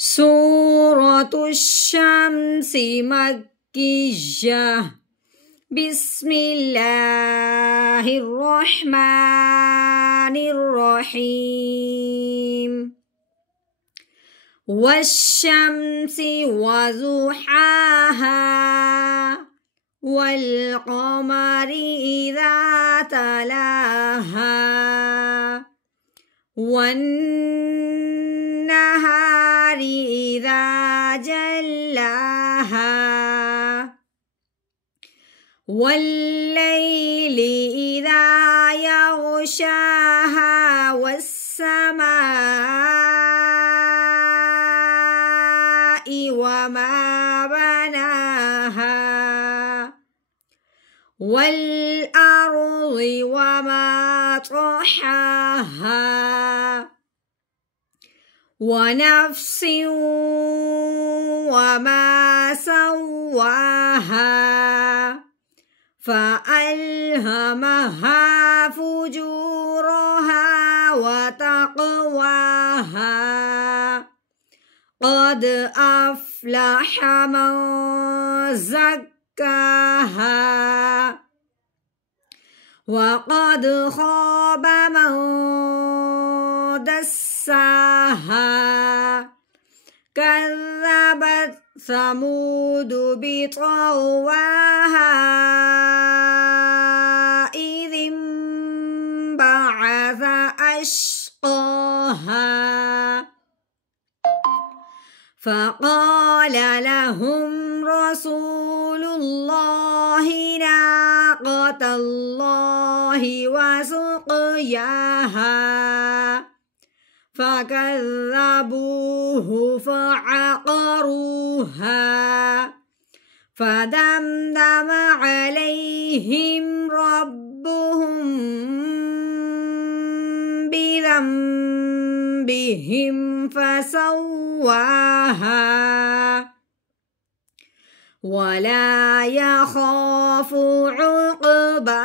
سورة الشمس مكية. بسم الله الرحمن الرحيم. والشمس وضحاها والقمر إذا تلاها والنهار إذا جلاها والليل إذا يغشاها والسماء وما بناها والأرض وما طحاها ونفس وما سواها فألهمها فجورها وتقواها. قد أفلح من زكاها وقد خاب من دساها. كذبت ثمود بطغواها إذ انبعث أشقاها فقال لهم رسول الله ناقة الله وسقياها فكذبوه فعقروها فدمدم عليهم ربهم بذنبهم فسواها ولا يخاف عقباها.